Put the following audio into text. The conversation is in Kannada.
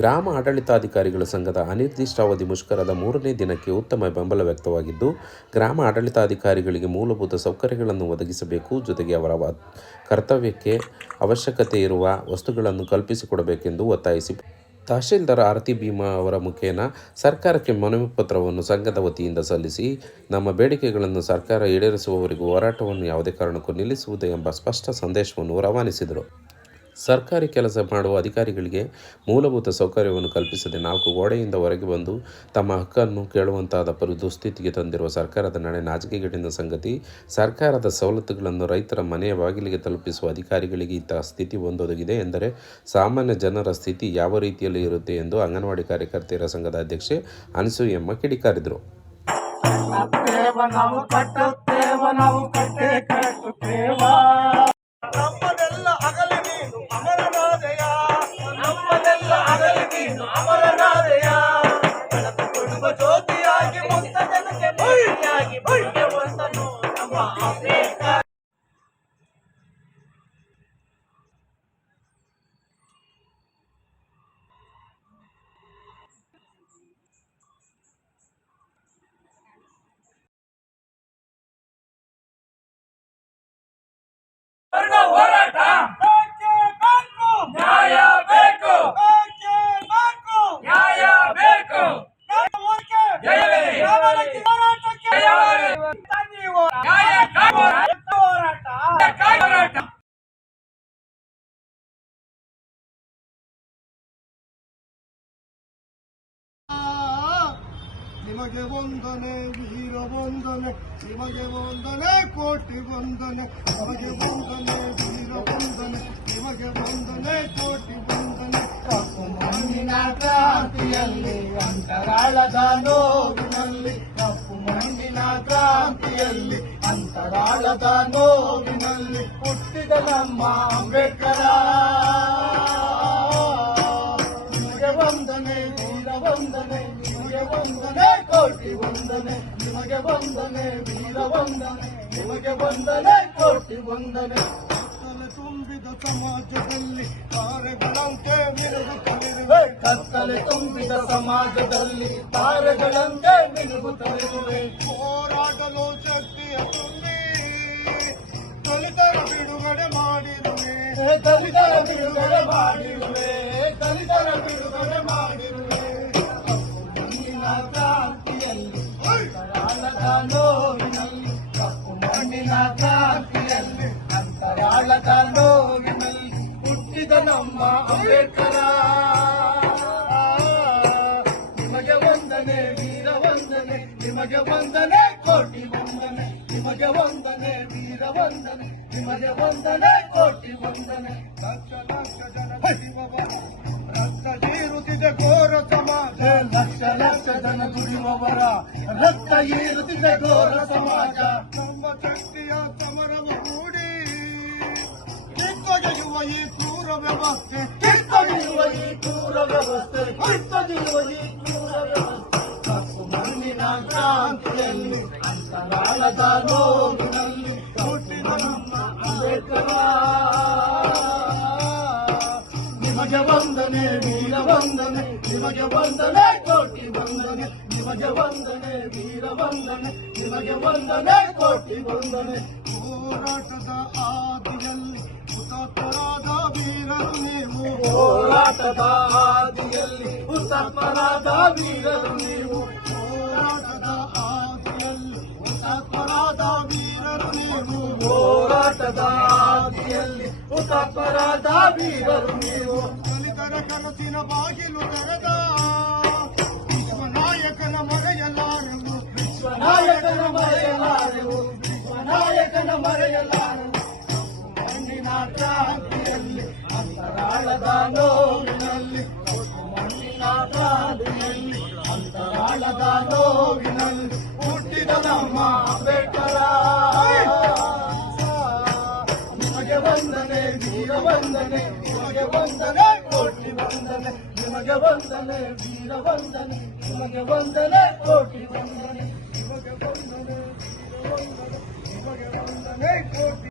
ಗ್ರಾಮ ಆಡಳಿತಾಧಿಕಾರಿಗಳ ಸಂಘದ ಅನಿರ್ದಿಷ್ಟಾವಧಿ ಮುಷ್ಕರದ 3ನೇ ದಿನಕ್ಕೆ ಉತ್ತಮ ಬೆಂಬಲ ವ್ಯಕ್ತವಾಗಿದ್ದು, ಗ್ರಾಮ ಆಡಳಿತಾಧಿಕಾರಿಗಳಿಗೆ ಮೂಲಭೂತ ಸೌಕರ್ಯಗಳನ್ನು ಒದಗಿಸಬೇಕು, ಜೊತೆಗೆ ಅವರ ಕರ್ತವ್ಯಕ್ಕೆ ಅವಶ್ಯಕತೆ ಇರುವ ವಸ್ತುಗಳನ್ನು ಕಲ್ಪಿಸಿಕೊಡಬೇಕೆಂದು ಒತ್ತಾಯಿಸಿ ತಹಶೀಲ್ದಾರ್ ಆರತಿ ಭೀಮಾ ಅವರ ಮುಖೇನ ಸರ್ಕಾರಕ್ಕೆ ಮನವಿ ಪತ್ರವನ್ನು ಸಂಘದ ವತಿಯಿಂದ ಸಲ್ಲಿಸಿ, ನಮ್ಮ ಬೇಡಿಕೆಗಳನ್ನು ಸರ್ಕಾರ ಈಡೇರಿಸುವವರೆಗೂ ಹೋರಾಟವನ್ನು ಯಾವುದೇ ಕಾರಣಕ್ಕೂ ನಿಲ್ಲಿಸುವುದು ಎಂಬ ಸ್ಪಷ್ಟ ಸಂದೇಶವನ್ನು ರವಾನಿಸಿದರು. ಸರ್ಕಾರಿ ಕೆಲಸ ಮಾಡುವ ಅಧಿಕಾರಿಗಳಿಗೆ ಮೂಲಭೂತ ಸೌಕರ್ಯವನ್ನು ಕಲ್ಪಿಸದೆ 4 ಗೋಡೆಯಿಂದ ಹೊರಗೆ ಬಂದು ತಮ್ಮ ಹಕ್ಕನ್ನು ಕೇಳುವಂತಾದ ದುಸ್ಥಿತಿಗೆ ತಂದಿರುವ ಸರ್ಕಾರದ ನಡೆ ನಾಚಿಕೆಗೇಡಿನ ಸಂಗತಿ. ಸರ್ಕಾರದ ಸವಲತ್ತುಗಳನ್ನು ರೈತರ ಮನೆಯ ಬಾಗಿಲಿಗೆ ತಲುಪಿಸುವ ಅಧಿಕಾರಿಗಳಿಗೆ ಇಂತಹ ಸ್ಥಿತಿ ಒಂದೊದಗಿದೆ ಎಂದರೆ ಸಾಮಾನ್ಯ ಜನರ ಸ್ಥಿತಿ ಯಾವ ರೀತಿಯಲ್ಲಿ ಇರುತ್ತೆ ಎಂದು ಅಂಗನವಾಡಿ ಕಾರ್ಯಕರ್ತೆಯರ ಸಂಘದ ಅಧ್ಯಕ್ಷೆ ಅನಸೂಯಮ್ಮ ಕಿಡಿಕಾರಿದರು. ಹೋರಾಟ ನ್ಯಾಯ ಬೇಕು, ನ್ಯಾಯ ಬೇಕು, ಹೋರಾಟ. ನಿಮಗೆ ವಂದನೆ ವೀರ ವಂದನೆ, ನಿಮಗೆ ವಂದನೆ ಕೋಟಿ ವಂದನೆ, ನಿಮಗೆ ವಂದನೆ ವೀರ ವಂದನೆ, ನಿಮಗೆ ವಂದನೆ ಕೋಟಿ ವಂದನೆ. ಕಪ್ಪು ಮಣ್ಣಿನ ಕ್ರಾಂತಿಯಲ್ಲಿ ಅಂತರಾಳದ ನೋವಿನಲ್ಲಿ, ಕಪ್ಪು ಮಣ್ಣಿನ ಕ್ರಾಂತಿಯಲ್ಲಿ ಅಂತರಾಳದ ನೋವಿನಲ್ಲಿ ಹುಟ್ಟಿದ ನಮ್ಮ ಅಂಬೇಡ್ಕರ. ನಿಮಗೆ ವಂದನೆ ವೀರ ವಂದನೆ, ನಿಮಗೆ ವಂದನೆ ಕೋಟಿ ವಂದನೆ, ನಿಮಗೆ ವಂದನೆ ವೀರ ವಂದನೆ, ನಿಮಗೆ ವಂದನೆ ಕೋಟಿ ವಂದನೆ. ಕತ್ತಲೆ ತುಂಬಿದ ಸಮಾಜದಲ್ಲಿ ತಾರೆಗಳಂತೆ ಮಿನುಗುತ್ತಲಿರುವೆ, ಕತ್ತಲೆ ತುಂಬಿದ ಸಮಾಜದಲ್ಲಿ ತಾರೆಗಳಂತೆ ಮಿನುಗುತ್ತಲಿರುವೆ. ಹೋರಾಡಲು ಶಕ್ತಿಯ ತುಂಬಿ ದಲಿತರ ಬಿಡುಗಡೆ ಮಾಡಿರುವೆ, ದಲಿತರ ಬಿಡುಗಡೆ ಮಾಡಿರುವೆ, ದಲಿತರ ಬಿಡುಗಡೆ ಮಾಡಿರುವೆ. ಕ್ರಾಂತಿಯಲ್ಲಿ ಅಂತರಾಳದ ನೋವಿನಲ್ಲಿ, ಕಪ್ಪು ಮಣ್ಣಿನ ಕ್ರಾಂತಿಯಲ್ಲಿ ಅಂತರಾಳದ ನೋವಿನಲ್ಲಿ ಹುಟ್ಟಿದ ನಮ್ಮ ಅಂಬೇಡ್ಕರ. ನಿಮಗೆ ವಂದನೆ ವೀರ ವಂದನೆ, ನಿಮಗೆ ವಂದನೆ ಕೋಟಿ ವಂದನೆ, ನಿಮಗೆ ವಂದನೆ ವೀರ ವಂದನೆ, ನಿಮಗೆ ವಂದನೆ ಕೋಟಿ ವಂದನೆ. ಲಕ್ಷ ಲಕ್ಷ ಜನ ರಕ್ತ ಹೀರುತ್ತಿದೆ ಘೋರ ಸಮಾಜ, ಲಕ್ಷ ಲಕ್ಷ ಜನ ದುಡಿಯುವವರ ರಕ್ತ ಹೀರುತ್ತಿದೆ ಘೋರ ಸಮಾಜ. ನಮ್ಮ ಶಕ್ತಿಯ ಸಮರವ ಕೂಡಿ ಕಿತ್ತೊಗೆಯುವ ಈ ಕ್ರೂರ ವ್ಯವಸ್ಥೆ, ಕಿತ್ತೊಗೆಯುವ ಈ ಕ್ರೂರ ವ್ಯವಸ್ಥೆ, ಕಿತ್ತೊಗೆಯುವ ಈ ಕ್ರೂರ ವ್ಯವಸ್ಥೆ. ಕಪ್ಪು ಮಣ್ಣಿನ ಕ್ರಾಂತಿಯಲ್ಲಿ ಅಂತರಾಳದ ನೋವಿನಲ್ಲಿ ಹುಟ್ಟಿದ ನಮ್ಮ ಅಂಬೇಡ್ಕರ. ನಿಮಗೆ ವಂದನೆ ವೀರ ವಂದನೆ, ನಿಮಗೆ ವಂದನೆ ಕೋಟಿ ವಂದನೆ, ನಿಮಗೆ ವಂದನೆ ವೀರ ವಂದನೆ, ನಿಮಗೆ ವಂದನೆ ಕೋಟಿ ವಂದನೆ. ಹೋರಾಟದ ಆದಿಯಲ್ಲಿ ಹುತಾತ್ಮರಾದ ವೀರರು ನೀವು, ಹೋರಾಟದ ಆದಿಯಲ್ಲಿ ಹುತಾತ್ಮರಾದ ವೀರರು ನೀವು, ಹೋರಾಟದ ಆದಿಯಲ್ಲಿ ಹುತಾತ್ಮರಾದ ವೀರರು ನೀವು, ಹೋರಾಟದ ಆದಿಯಲ್ಲಿ ಹುತಾತ್ಮರಾದ ವೀರರು ನೀವು. ದಲಿತರ ಕನಸಿನ ಬಾಗಿಲು ತೆರೆದ ವಿಶ್ವನಾಯಕನ ಮರೆಯಲಾರೆವು, ವಿಶ್ವನಾಯಕನ ಮರೆಯಲಾರೆವು, ವಿಶ್ವನಾಯಕನ ಮರೆಯಲಾರೆವು. ಮಣ್ಣಿನ ಕ್ರಾಂತಿಯಲ್ಲಿ ಅಂತರಾಳದ ನೋವಿನಲ್ಲಿ, ಮಣ್ಣಿನ ಕ್ರಾಂತಿಯಲ್ಲಿ ಅಂತರಾಳದ ನೋವಿನಲ್ಲಿ ಹುಟ್ಟಿದ ನಮ್ಮ ಅಂಬೇಡ್ಕರ. ನಿಮಗೆ ವಂದನೆ ವೀರ ವಂದನೆ, ನಿಮಗೆ ವಂದನೆ ಕೋಟಿ ವಂದನೆ, ನಿಮಗೆ ವಂದನೆ ವೀರ ವಂದನೆ, ನಿಮಗೆ ವಂದನೆ ಕೋಟಿ ವಂದನೆ, ನಿಮಗೆ ವಂದನೆ ವೀರ ವಂದನೆ, ನಿಮಗೆ ವಂದನೆ ಕೋಟಿ